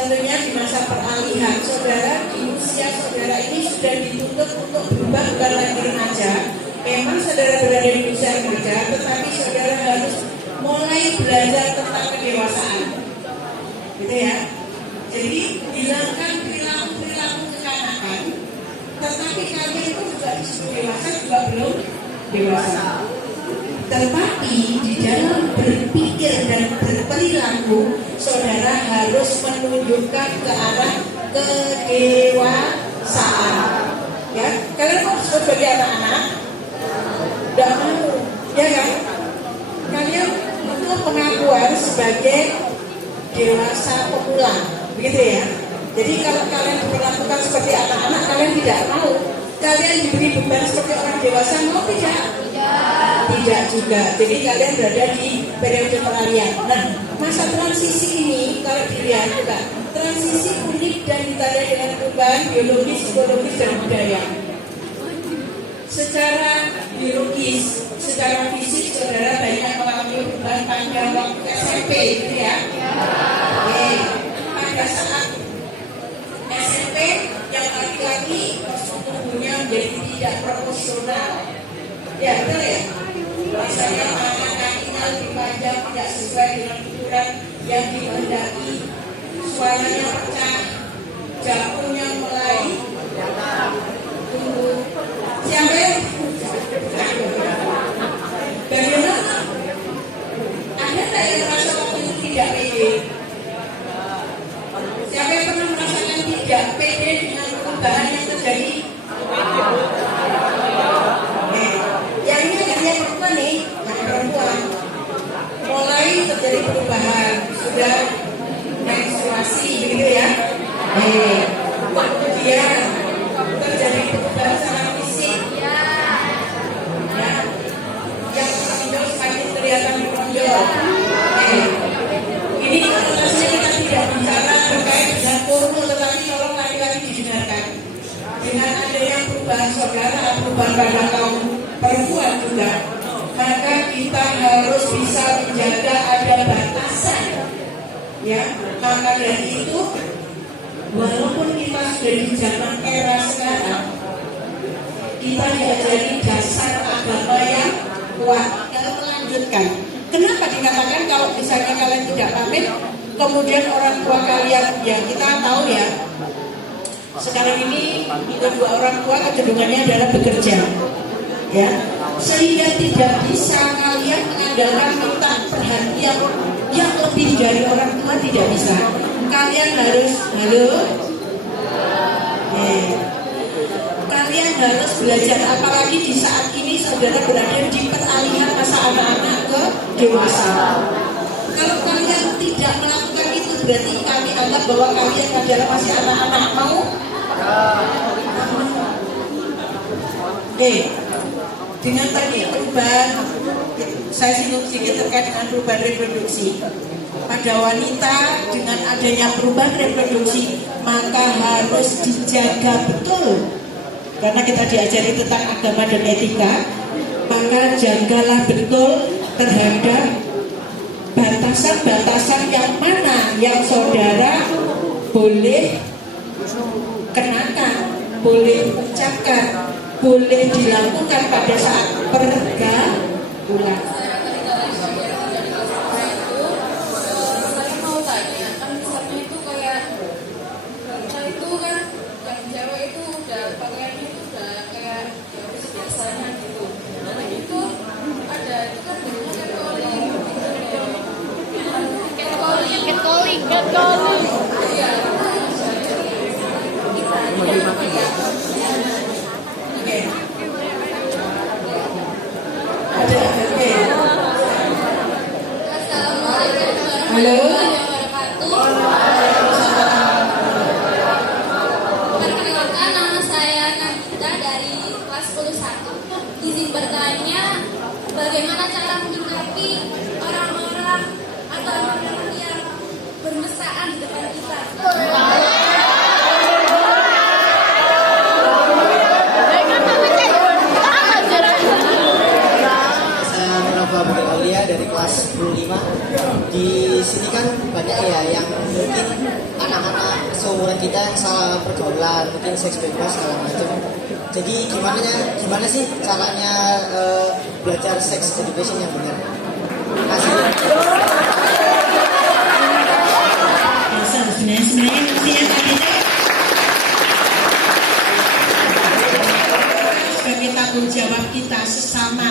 tentunya di masa peralihan, saudara di usia saudara ini sudah dituntut untuk berubah bukan lagi remaja. Memang saudara berada di usia remaja, tetapi saudara harus mulai belajar tentang kedewasaan, gitu ya. Jadi hilangkan perilaku kekanakan, tetapi kalian itu juga disebut dewasa juga belum dewasa. Tetapi di dalam berpikir dan berperilaku, saudara harus menunjukkan ke arah kedewasaan. Ya, kalian mau disebut sebagai anak-anak? Tidak mau, ya kan? Kalian butuh pengakuan sebagai dewasa pemula, begitu ya. Jadi kalau kalian diperlakukan seperti anak-anak, kalian tidak mau. Kalian diberi beban seperti orang dewasa, mau tidak? Tidak juga. Jadi kalian berada di periode peralihan. Nah, masa transisi ini kalau dilihat juga transisi unik dan ditandai dengan perubahan biologis, psikologis dan budaya. Secara biologis, secara fisik, saudara banyak mengalami perubahan pada waktu SMP, gitu ya. Oke. Pada saat SMP yang laki-laki tubuhnya menjadi tidak proporsional. Ya, betul ya? Misalnya tangan kakinya lebih panjang, tidak sesuai dengan ukuran yang dikehendaki, suaranya pecah, jantungnya mulai tumbuh. Siapa yang bagaimana? Ada tak yang merasa waktu itu tidak pede? Siapa yang pernah merasakan tidak pede dengan perubahan yang terjadi? Yang ini hanya perempuan nih, hanya perempuan. Mulai terjadi perubahan, sudah menstruasi, begitu ya. Kemudian terjadi perubahan secara fisik, ya. Yang menonjol semakin kelihatan menonjol. Ini konotasinya kita tidak bicara terkait dengan porno, tetapi tolong laki-laki didengarkan. Dengan adanya perubahan saudara, perubahan pada kaum perempuan juga, maka kita harus bisa menjaga ada batasan, ya. Maka dari itu, walaupun kita sudah di zaman era sekarang, kita diajari dasar agama yang kuat. Kita melanjutkan. Kenapa dikatakan kalau misalnya kalian tidak pamit, kemudian orang tua kalian, ya kita tahu ya, sekarang ini kedua orang tua kecenderungannya adalah bekerja, ya, sehingga tidak bisa kalian mengandalkan minta perhatian yang lebih dari orang tua, tidak bisa. Kalian harus kalian harus belajar, apalagi di saat ini saudara berada di peralihan masa anak-anak ke dewasa. Kalau kalian tidak melakukan itu, berarti kami anggap bahwa kalian adalah masih anak-anak. Mau? Dengan tadi perubahan, saya singgung sedikit terkait dengan perubahan reproduksi. Pada wanita dengan adanya perubahan reproduksi, maka harus dijaga betul. Karena kita diajari tentang agama dan etika, maka jagalah betul terhadap batasan-batasan yang mana yang saudara boleh kenakan, boleh ucapkan, boleh dilakukan pada saat pergaulan. Halo. Perkenalkan, nama saya Nagita dari kelas 10-1. Izin bertanya, bagaimana cara menyikapi orang-orang atau orang-orang yang bermesraan di depan kita? Saya Nova Bukalia dari kelas 25. di sini kan banyak ya yang mungkin anak-anak seumuran kita yang salah pergaulan, mungkin seks bebas segala macam. Jadi gimana sih caranya belajar sex education yang benar? Terima kasih. Sebenarnya mestinya tadi sebagai tanggung jawab kita sesama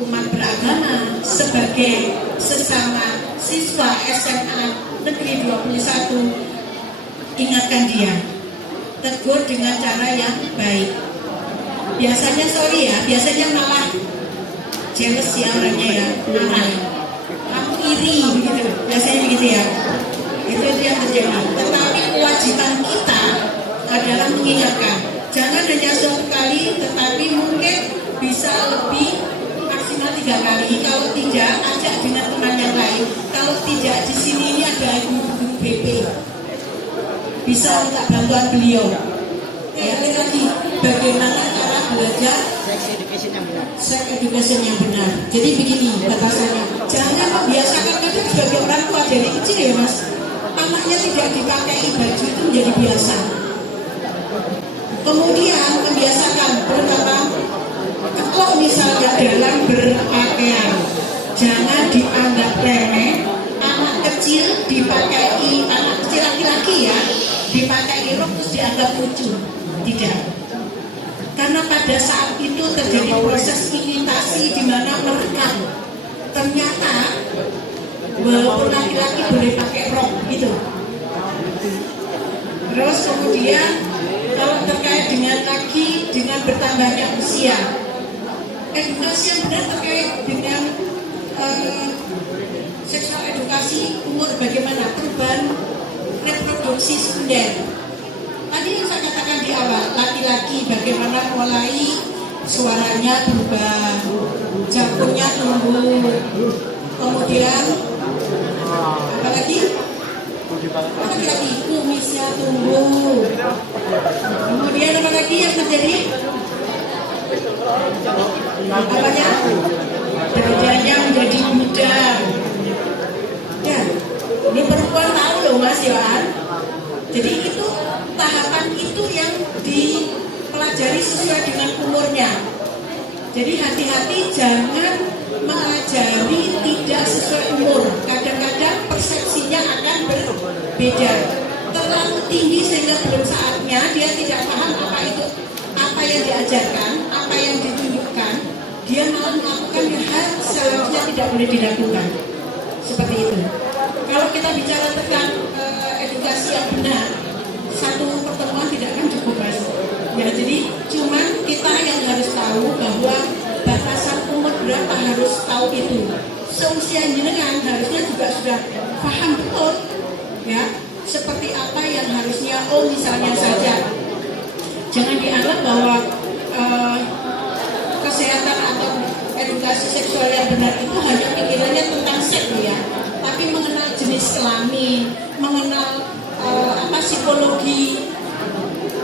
umat beragama, sebagai sesama siswa SMA Negeri 21, ingatkan dia, tegur dengan cara yang baik. Biasanya malah jealous ya orangnya ya, marah, kamu iri begitu, biasanya begitu ya. Itu yang terjadi. Tetapi kewajiban kita adalah mengingatkan, jangan hanya satu kali, tetapi mungkin bisa lebih, maksimal 3 kali. Kalau tidak, ajak dengan teman yang lain. Kalau tidak, di sini ini ada guru BP, bisa minta bantuan beliau. Ya, lagi bagaimana cara belajar Sex education yang benar. sex education yang benar. Jadi begini batasannya, jangan membiasakan kadang sebagai orang tua dari kecil ya mas, anaknya tidak dipakai baju itu menjadi biasa. Kemudian membiasakan terutama kalau misalnya dalam berpakaian, jangan dianggap remeh. Anak kecil dipakai, anak kecil laki-laki ya, dipakai rok terus dianggap lucu. Tidak. Karena pada saat itu terjadi proses imitasi di mana merekam. Ternyata walaupun laki-laki boleh pakai rok gitu. Terus kemudian kalau terkait dengan bertambahnya usia, edukasi yang benar terkait dengan seksual edukasi umur, bagaimana perubahan reproduksi sekunder. Tadi yang saya katakan di awal, laki-laki bagaimana mulai suaranya berubah, jantungnya tumbuh, kemudian apa lagi kumisnya tumbuh, kemudian apa lagi yang terjadi? Apanya? Dadanya menjadi budak. Ya, ini perempuan tahu loh mas Yohan. Jadi itu tahapan itu yang dipelajari sesuai dengan umurnya. Jadi hati-hati jangan mengajari tidak sesuai umur. Kadang-kadang persepsinya akan berbeda. Terlalu tinggi sehingga belum saatnya dia tidak paham apa yang diajarkan, apa yang ditunjukkan. Dia malah melakukan hal seharusnya tidak boleh dilakukan. Seperti itu. Kalau kita bicara tentang edukasi yang benar, satu pertemuan tidak akan cukup mas. Ya, jadi cuman kita yang harus tahu bahwa batasan umur berapa harus tahu itu. Seusia jenengan harusnya juga sudah paham betul, ya, seperti apa yang harusnya. Misalnya saja, jangan dianggap bahwa kesehatan atau edukasi seksual yang benar itu hanya pikirannya tentang seks ya, tapi mengenal jenis kelamin, mengenal psikologi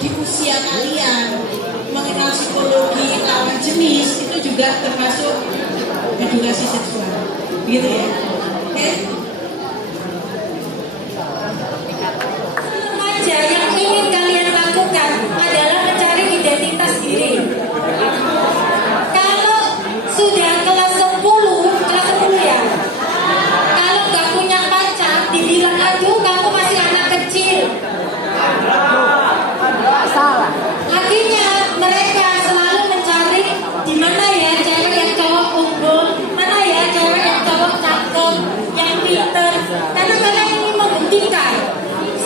di usia kalian, mengenal psikologi lawan jenis, itu juga termasuk edukasi seksual, gitu ya. Oke? Remaja yang ingin kalian lakukan adalah mencari identitas diri. Kalau sudah kelas 10 ya, kalau nggak punya pacar, dibilang aduh kamu masih anak kecil. Salah. Akhirnya mereka selalu mencari di mana ya cewek yang cowok unggul, mana ya cewek yang cowok cakep, yang pinter. Karena kalian ingin membuktikan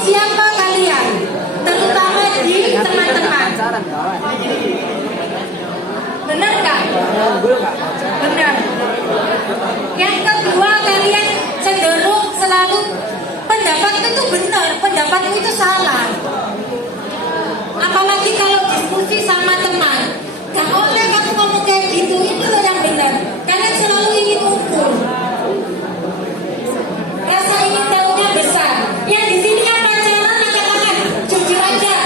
siapa kalian, terutama di teman-teman. Benar nggak? Benar. Yang kedua, kalian cenderung selalu pendapatmu itu benar, pendapatmu itu salah. Apalagi kalau diskusi sama teman, gak boleh kamu ngomong kayak gitu, itu loh yang benar. Kalian selalu ingin unggul, rasa ingin tahunya besar. Yang di sini yang pacaran angkat tangan, jujur aja.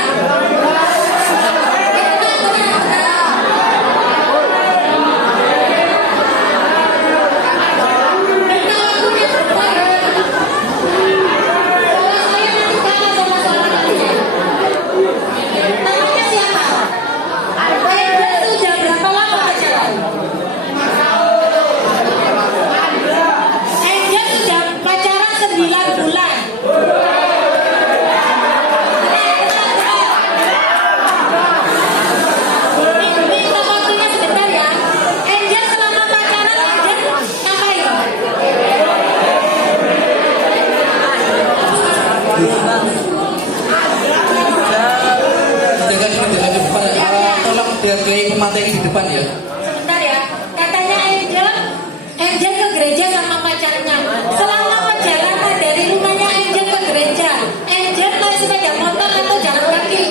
Dan kalau punya Jangan di depan ya. Tolong dihargai pemateri di depan ya. Sebentar ya, katanya Angel ke gereja sama pacarnya. Selama perjalanan dari rumahnya Angel ke gereja, Angel naik sepeda motor atau jalan kaki?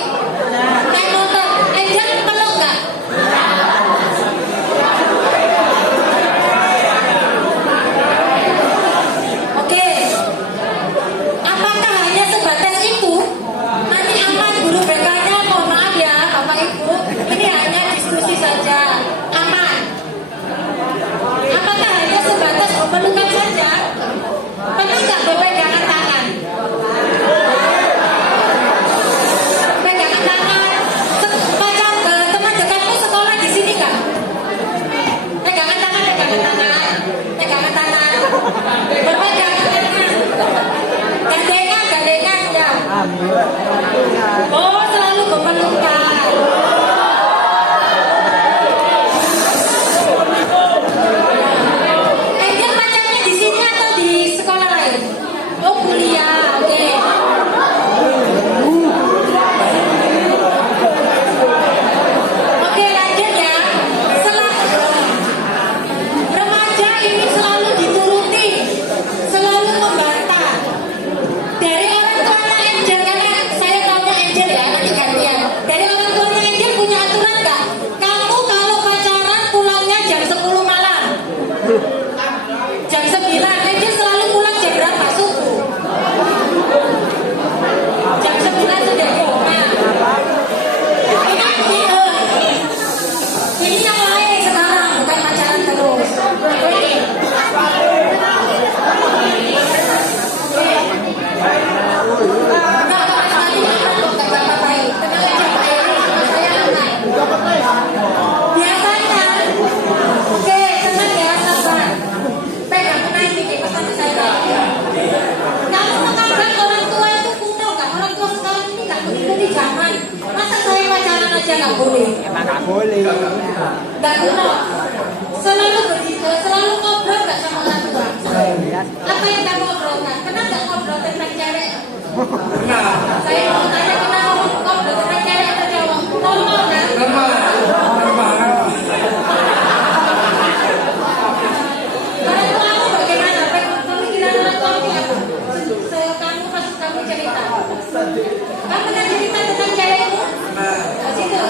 Naik motor. Angel peluk nggak? Oke. Apakah hanya sebatas itu? Nanti aman guru BK-nya, mohon maaf ya Bapak Ibu, ini hanya diskusi saja. Aman. Apakah hanya sebatas pelukan saja? Pernah nggak berpegangan tangan? Pegangan tangan. Pacar teman dekatmu sekolah di sini nggak? Pegangan tangan, pegangan tangan, pegangan tangan. Berpegangan tangan. Gandengan, gandengan ya. Oh, selalu berpelukan. Angel pacarnya di sini atau di sekolah lain? Oh, kuliah. Oke. Oke, lanjut ya. Remaja ini selalu dituruti, selalu membantah. Dari orang tuanya Angel, karena saya taunya Angel ya, nanti gantian. Dari orang tuanya Angel punya aturan nggak? Kamu kalau pacaran pulangnya jam 10 malam. Jam 9, Angel selalu pulang jam berapa? Subuh. Jam 9 sudah di rumah. Ini yang lain sekarang, bukan pacaran terus. Oke. Biasanya, oke, tenang ya, sabar. Pegang naik dikit, pesan saya. Kamu menganggap orang tua itu kuno nggak? Orang tua sekarang ini nggak mengikuti zaman. Masa saya pacaran aja nggak boleh? Emang nggak boleh. Nggak kuno. Selalu begitu, selalu ngobrol nggak sama orang tua? Apa yang kamu ngobrolkan? Pernah nggak ngobrol tentang cewek? Saya mau tanya, pernah ngobrol tentang cewek atau cowok? Normal kan? Orang tuamu bagaimana? Pemikiran orang tuamu apa? Kamu maksud kamu cerita. Kamu pernah cerita tentang cewekmu? Di situ.